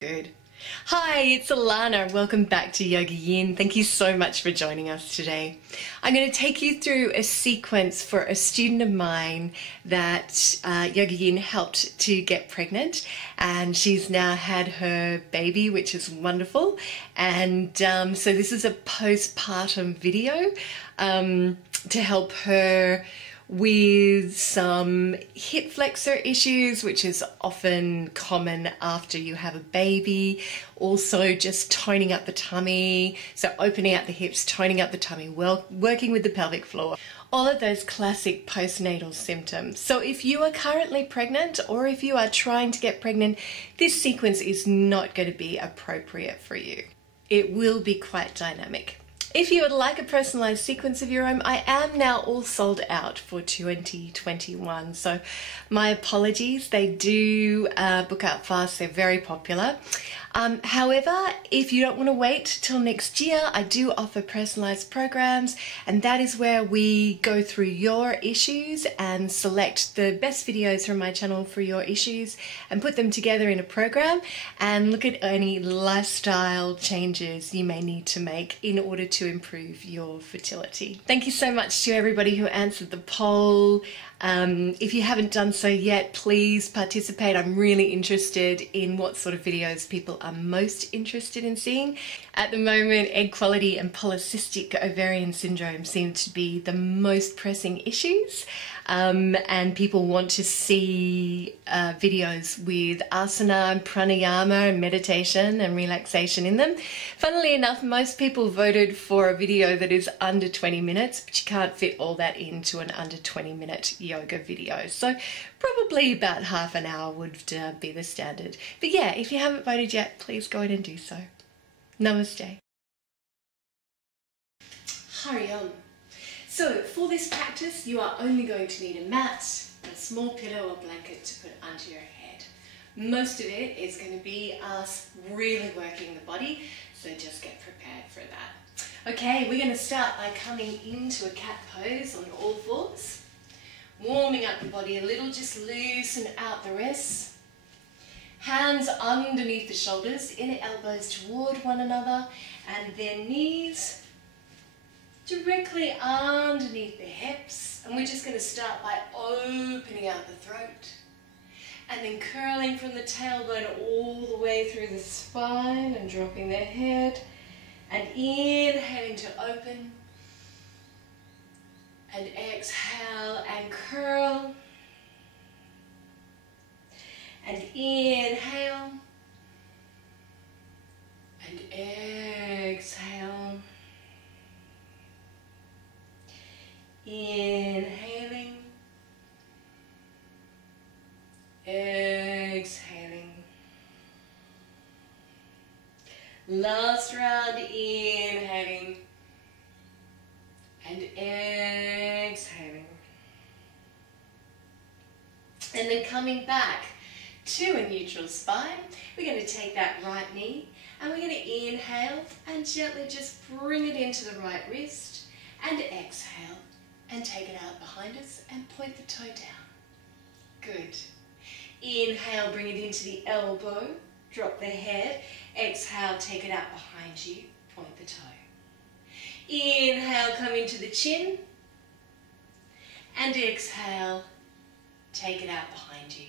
Good. Hi, it's Allannah. Welcome back to YogaYin. Thank you so much for joining us today. I'm going to take you through a sequence for a student of mine that YogaYin helped to get pregnant, and she's now had her baby, which is wonderful. And so this is a postpartum video to help her with some hip flexor issues, which is often common after you have a baby. Also just toning up the tummy, so opening out the hips, toning up the tummy, working with the pelvic floor. All of those classic postnatal symptoms. So if you are currently pregnant or if you are trying to get pregnant, this sequence is not going to be appropriate for you. It will be quite dynamic. If you would like a personalized sequence of your own, I am now all sold out for 2021. So my apologies, they do book out fast, they're very popular. However, if you don't want to wait till next year, I do offer personalized programs, and that is where we go through your issues and select the best videos from my channel for your issues and put them together in a program and look at any lifestyle changes you may need to make in order to improve your fertility. Thank you so much to everybody who answered the poll. If you haven't done so yet, please participate. I'm really interested in what sort of videos people are most interested in seeing. At the moment, egg quality and polycystic ovarian syndrome seem to be the most pressing issues, and people want to see videos with asana and pranayama and meditation and relaxation in them. Funnily enough, most people voted for a video that is under 20 minutes, but you can't fit all that into an under 20-minute yoga video. So probably about half an hour would be the standard. But yeah, if you haven't voted yet, please go ahead and do so. Namaste. Hurry on. So for this practice, you are only going to need a mat, a small pillow or blanket to put under your head. Most of it is going to be us really working the body, so just get prepared for that. Okay, we're going to start by coming into a cat pose on all fours. Warming up the body a little, just loosen out the wrists. Hands underneath the shoulders, inner elbows toward one another, and then knees directly underneath the hips. And we're just going to start by opening out the throat and then curling from the tailbone all the way through the spine and dropping the head and inhaling to open and exhale and curl and inhale and exhale. Inhaling, exhaling. Last round, inhaling and exhaling. And then coming back to a neutral spine, we're going to take that right knee and we're going to inhale and gently just bring it into the right wrist and exhale. And take it out behind us and point the toe down. Good. Inhale, bring it into the elbow, drop the head. Exhale, take it out behind you, point the toe. Inhale, come into the chin. And exhale, take it out behind you.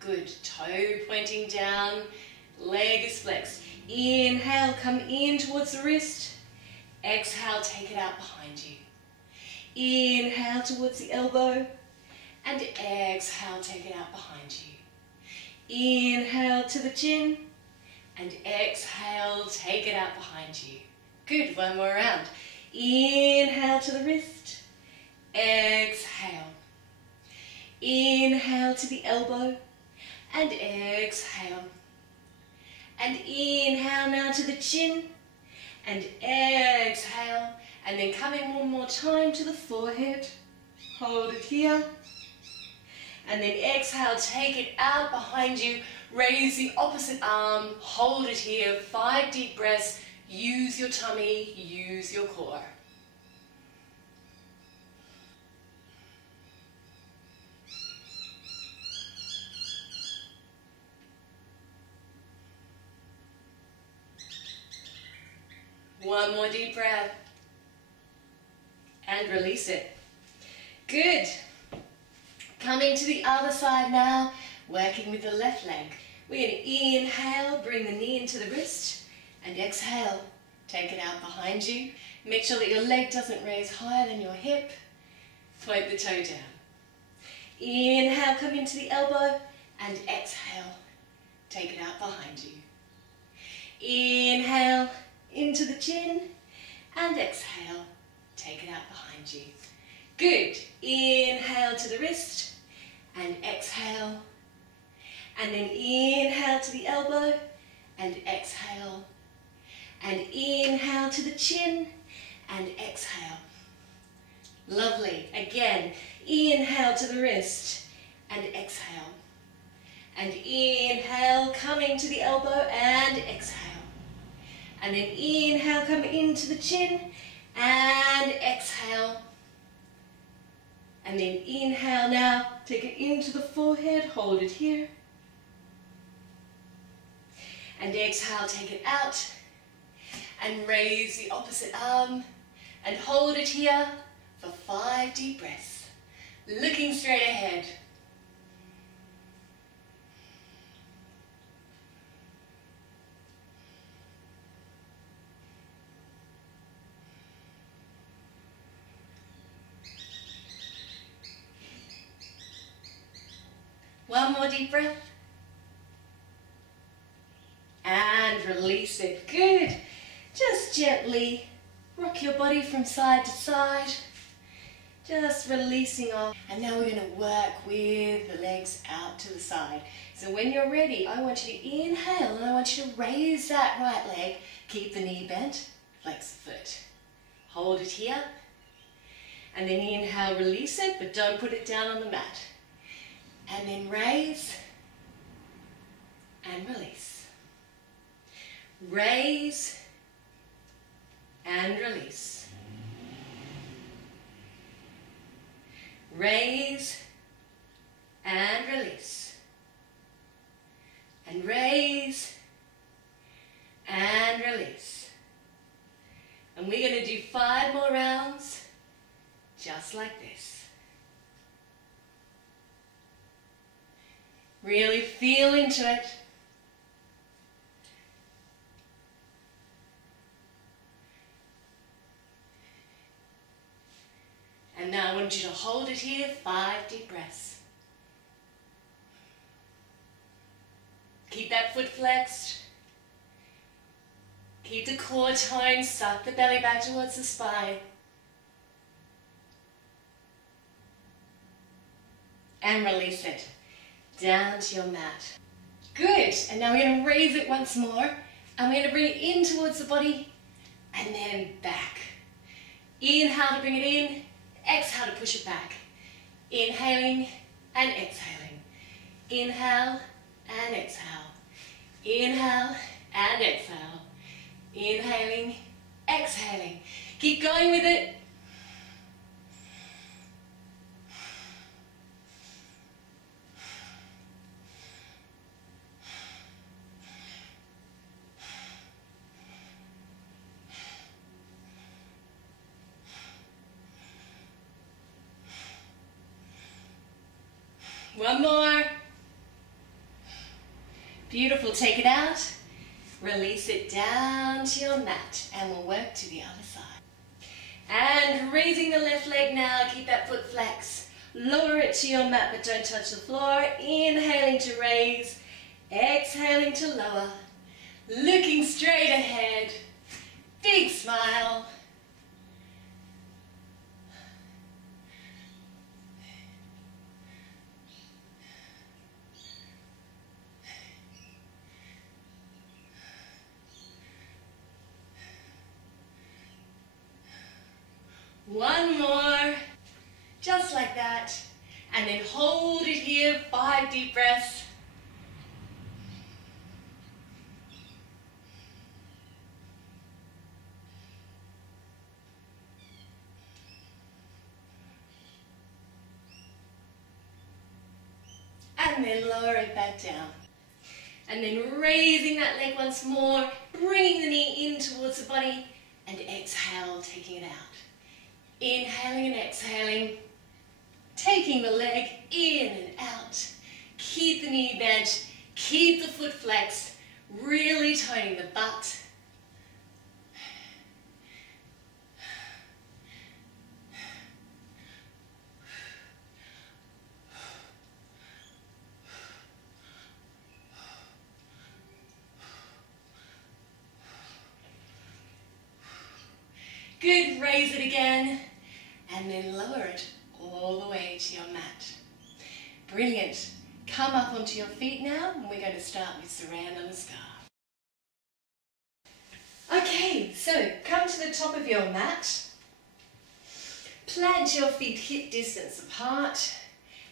Good. Toe pointing down, leg is flexed. Inhale, come in towards the wrist. Exhale, take it out behind you. Inhale towards the elbow and exhale, take it out behind you. Inhale to the chin and exhale, take it out behind you. Good, one more round. Inhale to the wrist, exhale. Inhale to the elbow and exhale. And inhale now to the chin and exhale. And then come in one more time to the forehead. Hold it here. And then exhale, take it out behind you. Raise the opposite arm. Hold it here. 5 deep breaths. Use your tummy. Use your core. One more deep breath. And release it. Good. Coming to the other side now, working with the left leg. We're going to inhale, bring the knee into the wrist, and exhale, take it out behind you. Make sure that your leg doesn't raise higher than your hip. Point the toe down. Inhale, come into the elbow, and exhale, take it out behind you. Inhale, into the chin, and exhale, take it out behind you. Good. Inhale to the wrist, and exhale. And then inhale to the elbow, and exhale. And inhale to the chin, and exhale. Lovely. Again, inhale to the wrist, and exhale. And inhale, coming to the elbow, and exhale. And then inhale, come into the chin, and exhale. And then inhale now, take it into the forehead, hold it here. And exhale, take it out. And raise the opposite arm, and hold it here for 5 deep breaths. Looking straight ahead. One more deep breath. And release it. Good. Just gently rock your body from side to side. Just releasing off. And now we're going to work with the legs out to the side. So when you're ready, I want you to inhale and I want you to raise that right leg. Keep the knee bent. Flex the foot. Hold it here. And then inhale, release it, but don't put it down on the mat. And then raise and release. Raise and release. Raise and release. And raise and release. And we're going to do 5 more rounds just like this. Really feel into it. And now I want you to hold it here, 5 deep breaths. Keep that foot flexed. Keep the core toned, suck the belly back towards the spine. And release it. Down to your mat. Good. And now we're going to raise it once more. And we're going to bring it in towards the body and then back. Inhale to bring it in. Exhale to push it back. Inhaling and exhaling. Inhale and exhale. Inhale and exhale. Inhaling, exhaling. Keep going with it. One more. Beautiful. Take it out. Release it down to your mat and we'll work to the other side. And raising the left leg now. Keep that foot flex. Lower it to your mat but don't touch the floor. Inhaling to raise. Exhaling to lower. Looking straight ahead. Big smile. One more, just like that, and then hold it here, 5 deep breaths. And then lower it back down. And then raising that leg once more, bringing the knee in towards the body, And exhale, taking it out. Inhaling and exhaling. Taking the leg in and out. Keep the knee bent. Keep the foot flexed. Really toning the butt. Good, raise it again, and then lower it all the way to your mat. Brilliant. Come up onto your feet now, and we're going to start with Surround on the Scarf. Okay, so come to the top of your mat. Plant your feet hip distance apart.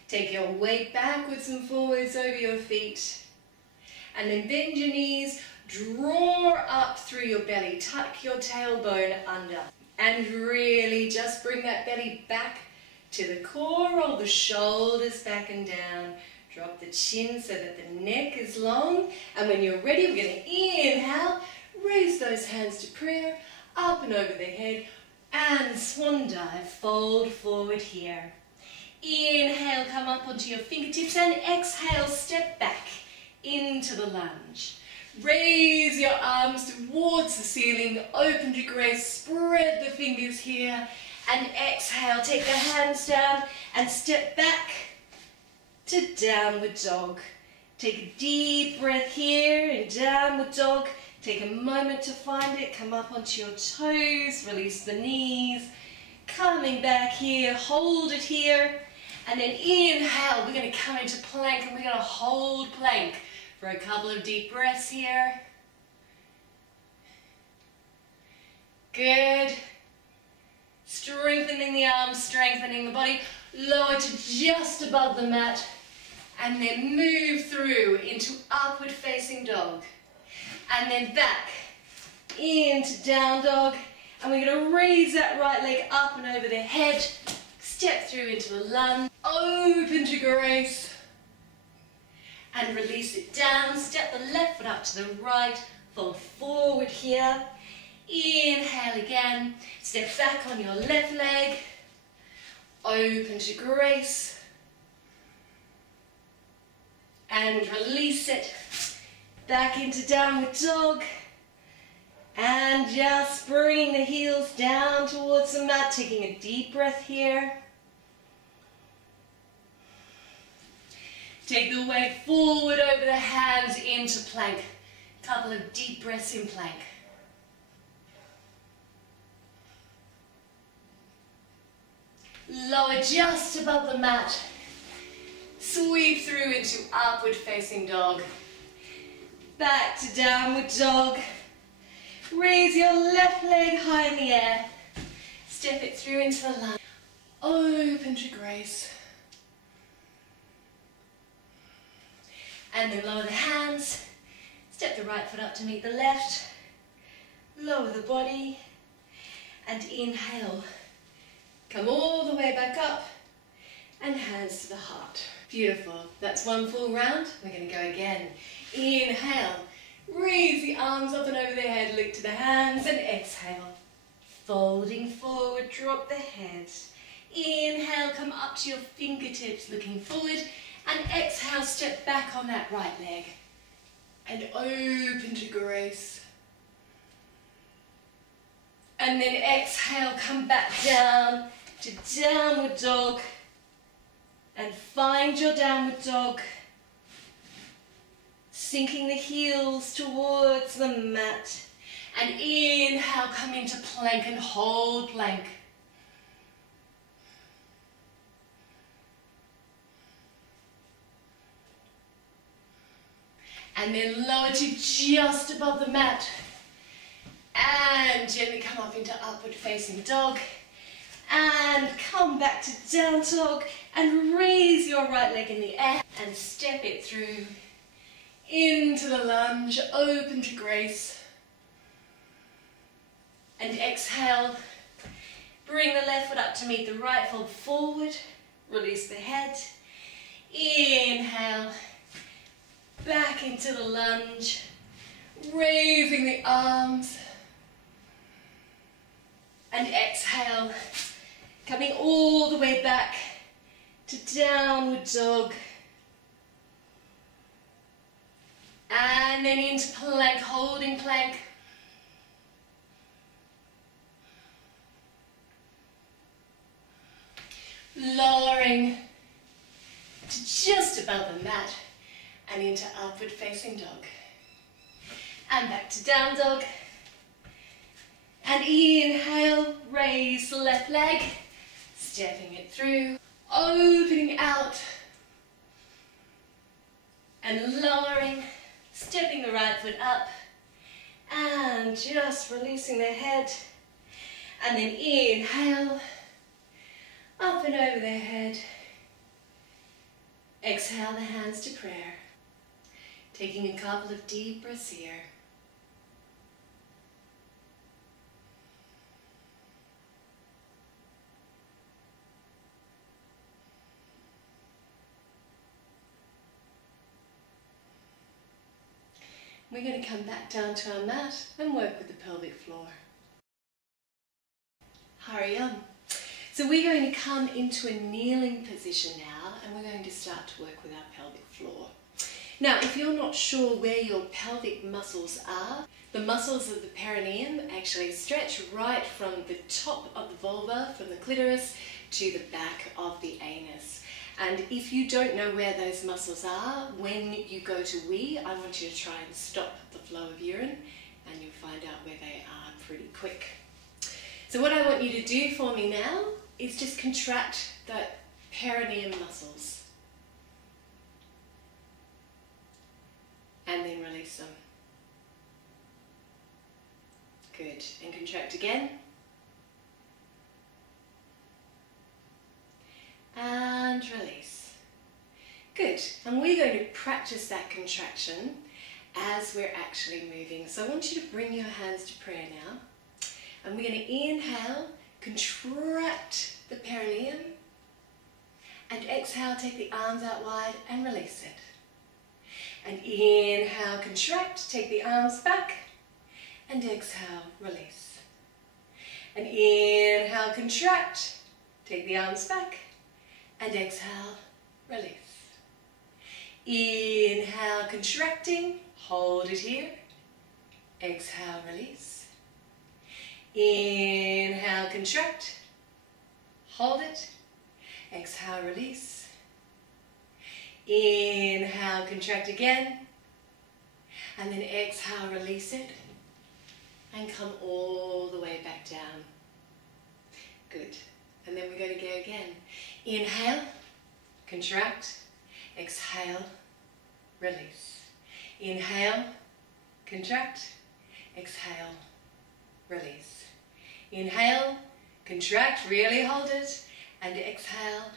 Take your weight backwards and forwards over your feet. And then bend your knees, draw up through your belly, tuck your tailbone under. And really just bring that belly back to the core, roll the shoulders back and down. Drop the chin so that the neck is long. And when you're ready, we're going to inhale, raise those hands to prayer, up and over the head, and swan dive, fold forward here. Inhale, come up onto your fingertips, and exhale, step back into the lunge. Raise your arms towards the ceiling, open to grace, spread the fingers here, and exhale, take the hands down and step back to downward dog. Take a deep breath here in downward dog. Take a moment to find it, come up onto your toes, release the knees, coming back here, hold it here, and then inhale, we're going to come into plank and we're going to hold plank for a couple of deep breaths here. Good. Strengthening the arms, strengthening the body. Lower to just above the mat. And then move through into upward facing dog. And then back into down dog. And we're going to raise that right leg up and over the head. Step through into the lunge. Open to grace. And release it down. Step the left foot up to the right. Fold forward here. Inhale again. Step back on your left leg. Open to grace. And release it. Back into downward dog. And just bring the heels down towards the mat. Taking a deep breath here. Take the weight forward over the hands into plank. Couple of deep breaths in plank. Lower just above the mat. Sweep through into upward facing dog. Back to downward dog. Raise your left leg high in the air. Step it through into the lunge. Open to grace. And then lower the hands. Step the right foot up to meet the left. Lower the body. And inhale. Come all the way back up. And hands to the heart. Beautiful. That's one full round. We're going to go again. Inhale. Raise the arms up and over the head. Look to the hands and exhale. Folding forward. Drop the head. Inhale. Come up to your fingertips. Looking forward. And exhale, step back on that right leg. And open to grace. And then exhale, come back down to downward dog. And find your downward dog. Sinking the heels towards the mat. And inhale, come into plank and hold plank. And then lower to just above the mat. And gently come up into upward facing dog. And come back to down dog. And raise your right leg in the air. And step it through into the lunge. Open to grace. And exhale. Bring the left foot up to meet the right. Fold forward. Release the head. Inhale. Back into the lunge, raising the arms. And exhale, coming all the way back to downward dog. And then into plank, holding plank. Lowering to just above the mat and into upward facing dog. And back to down dog. And inhale, raise the left leg, stepping it through, opening out. And lowering, stepping the right foot up. And just releasing the head. And then inhale, up and over their head. Exhale the hands to prayer. Taking a couple of deep breaths here. We're going to come back down to our mat and work with the pelvic floor. Hurry on. So we're going to come into a kneeling position now, and we're going to start to work with our pelvic floor. Now, if you're not sure where your pelvic muscles are, the muscles of the perineum actually stretch right from the top of the vulva, from the clitoris, to the back of the anus. And if you don't know where those muscles are, when you go to wee, I want you to try and stop the flow of urine, and you'll find out where they are pretty quick. So what I want you to do for me now is just contract the perineum muscles. And then release them. Good. And contract again. And release. Good. And we're going to practice that contraction as we're actually moving. So I want you to bring your hands to prayer now. And we're going to inhale, contract the perineum. And exhale, take the arms out wide and release it. And inhale, contract, take the arms back. And exhale, release. And inhale, contract, take the arms back. And exhale, release. Inhale, contracting, hold it here. Exhale, release. Inhale, contract, hold it. Exhale, release. Inhale, contract again. And then exhale, release it. And come all the way back down. Good. And then we're going to go again. Inhale, contract, exhale, release. Inhale, contract, exhale, release. Inhale, contract, really hold it, and exhale,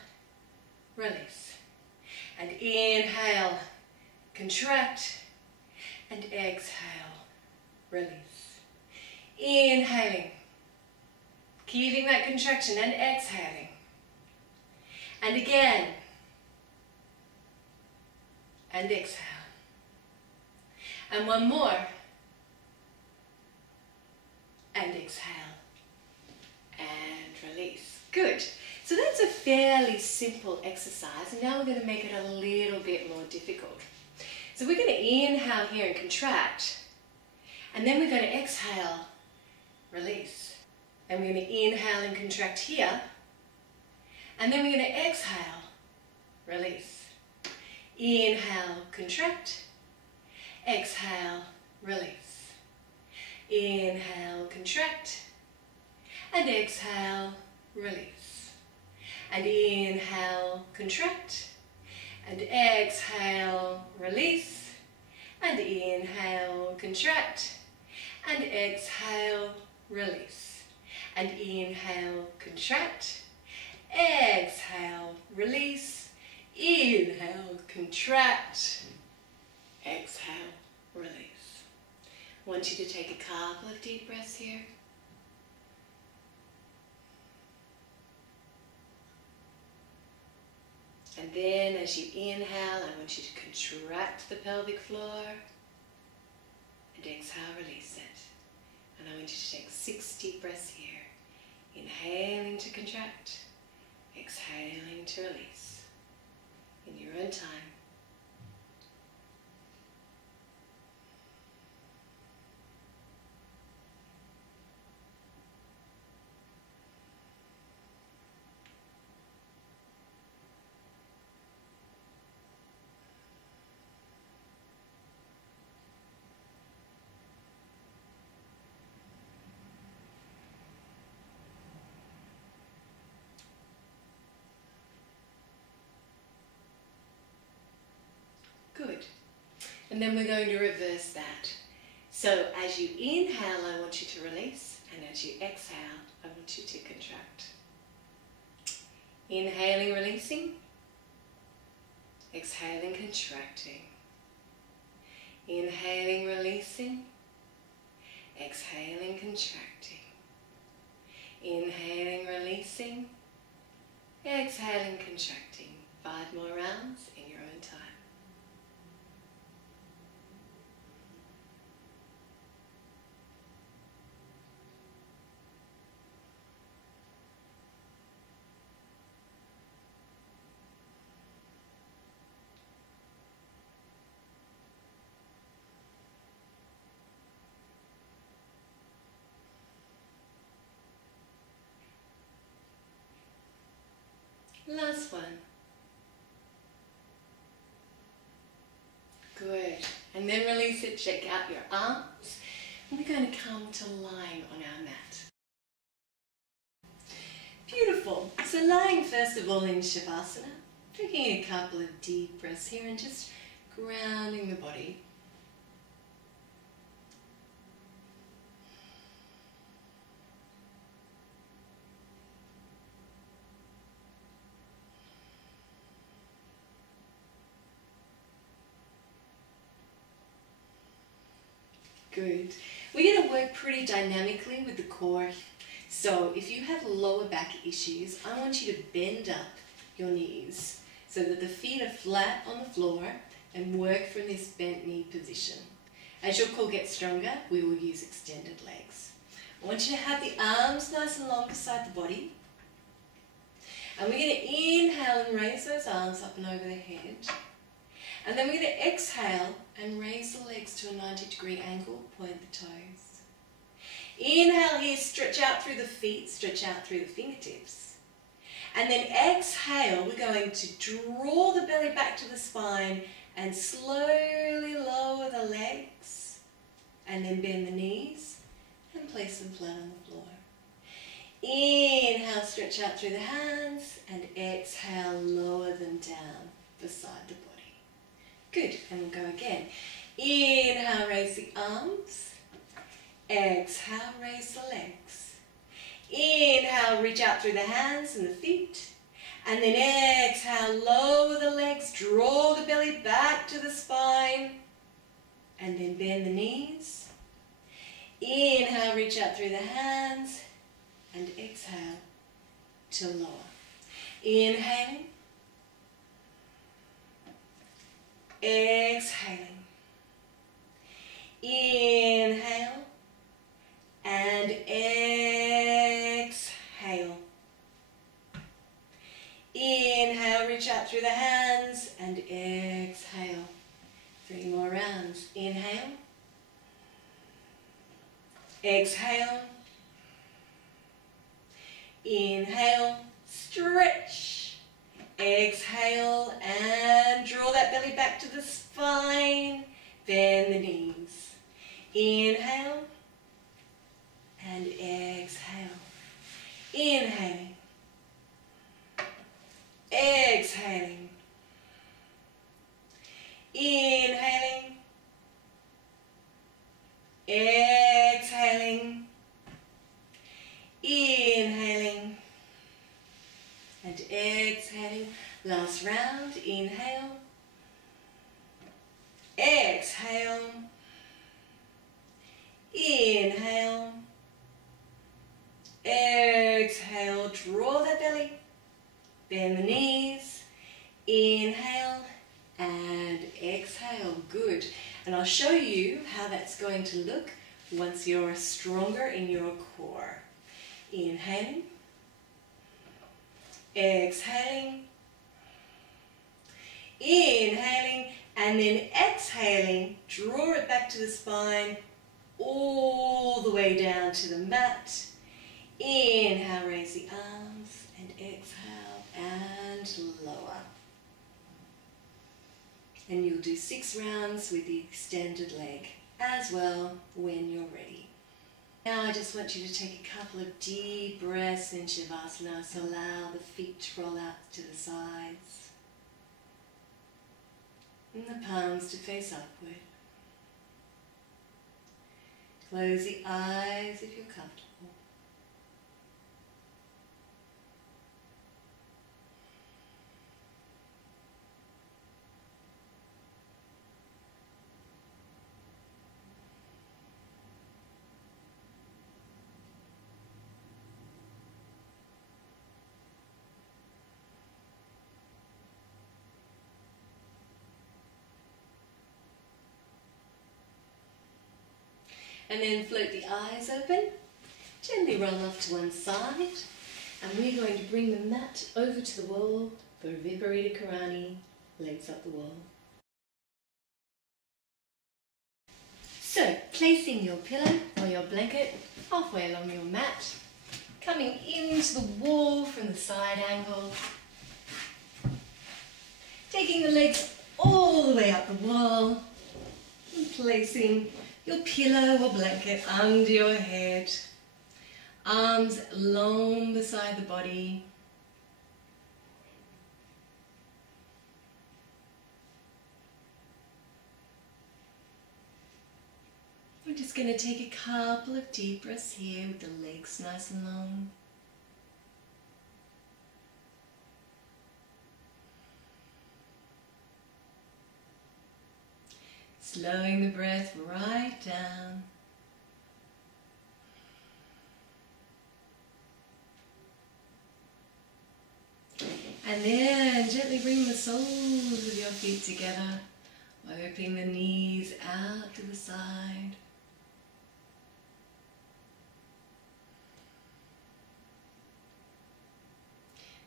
release. And inhale, contract, and exhale, release. Inhaling, keeping that contraction and exhaling. And again, and exhale. And one more, and exhale, and release. Good. So that's a fairly simple exercise, and now we're going to make it a little bit more difficult. So we're going to inhale here and contract, and then we're going to exhale, release. And we're going to inhale and contract here, and then we're going to exhale, release. Inhale, contract, exhale, release. Inhale, contract, and exhale, release. And inhale, contract, and exhale, release. And inhale, contract, and exhale, release. And inhale, contract, exhale, release. Inhale, contract, exhale, release. I want you to take a couple of deep breaths here. And then as you inhale, I want you to contract the pelvic floor. And exhale, release it. And I want you to take 6 deep breaths here. Inhaling to contract, exhaling to release in your own time. Good. And then we're going to reverse that. So as you inhale, I want you to release, and as you exhale, I want you to contract. Inhaling, releasing. Exhaling, contracting. Inhaling, releasing. Exhaling, contracting. Inhaling, releasing. Exhaling, contracting. 5 more rounds in your own time. Last one. Good. And then release it, check out your arms. And we're going to come to lying on our mat. Beautiful. So lying first of all in Shavasana, taking a couple of deep breaths here and just grounding the body. Good. We're going to work pretty dynamically with the core. So if you have lower back issues, I want you to bend up your knees so that the feet are flat on the floor and work from this bent knee position. As your core gets stronger, we will use extended legs. I want you to have the arms nice and long beside the body. And we're going to inhale and raise those arms up and over the head. And then we're going to exhale and raise the legs to a 90-degree angle, point the toes. Inhale here, stretch out through the feet, stretch out through the fingertips. And then exhale, we're going to draw the belly back to the spine and slowly lower the legs. And then bend the knees and place them flat on the floor. Inhale, stretch out through the hands, and exhale, lower them down beside the body. Good, and we'll go again. Inhale, raise the arms. Exhale, raise the legs. Inhale, reach out through the hands and the feet. And then exhale, lower the legs, draw the belly back to the spine. And then bend the knees. Inhale, reach out through the hands. And exhale to lower. Inhaling. Exhaling. Inhale and exhale. Inhale, reach out through the hands and exhale. 3 more rounds. Inhale. Exhale. Inhale, stretch. Exhale and draw that belly back to the spine. Bend the knees. Inhale and exhale. Inhaling. Exhaling. Inhaling. Exhaling. Inhaling. And exhaling. Last round. Inhale. Exhale. Inhale. Exhale. Draw that belly. Bend the knees. Inhale. And exhale. Good. And I'll show you how that's going to look once you're stronger in your core. Inhaling, exhaling, inhaling, and then exhaling. Draw it back to the spine, all the way down to the mat. Inhale, raise the arms, and exhale, and lower. And you'll do 6 rounds with the extended leg as well when you're ready. Now I just want you to take a couple of deep breaths in Shavasana, so allow the feet to roll out to the sides and the palms to face upward. Close the eyes if you're comfortable. And then float the eyes open, gently roll off to one side, and we're going to bring the mat over to the wall for Viparita Karani, legs up the wall. So, placing your pillow or your blanket halfway along your mat, coming into the wall from the side angle, taking the legs all the way up the wall, and placing your pillow or blanket under your head, arms long beside the body. We're just going to take a couple of deep breaths here with the legs nice and long. Slowing the breath right down. And then gently bring the soles of your feet together, opening the knees out to the side.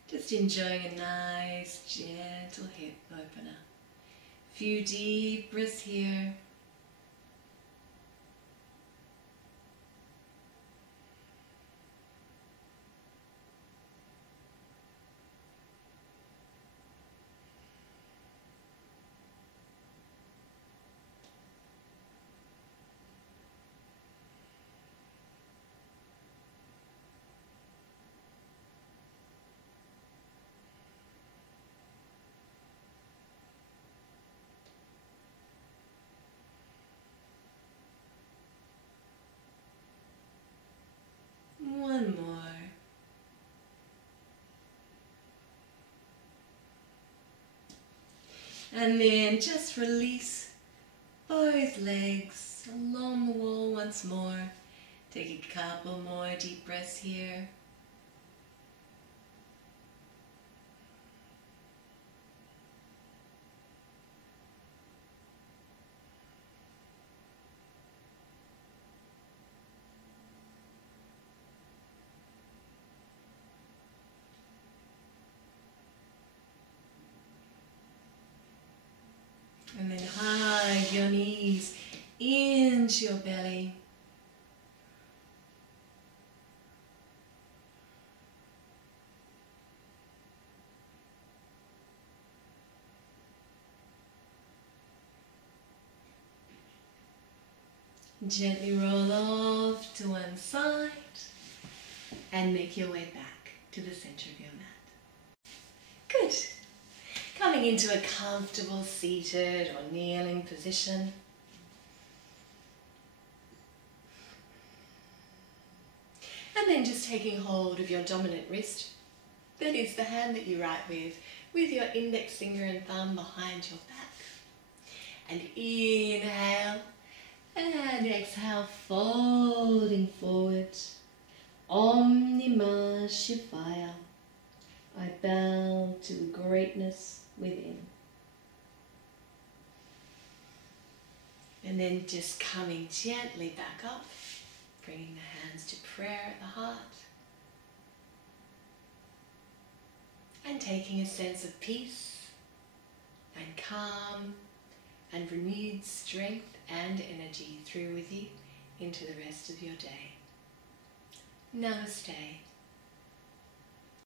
Just enjoying a nice, gentle hip opener. Few deep breaths here. One more. And then just release both legs along the wall once more. Take a couple more deep breaths here. And then hide your knees into your belly. Gently roll off to one side and make your way back to the center of your mat. Good. Coming into a comfortable seated or kneeling position. And then just taking hold of your dominant wrist, that is the hand that you write with your index finger and thumb behind your back. And inhale and exhale, folding forward. Om Namah Shivaya. I bow to the greatness within. And then just coming gently back up, bringing the hands to prayer at the heart. and taking a sense of peace and calm and renewed strength and energy through with you into the rest of your day. Namaste.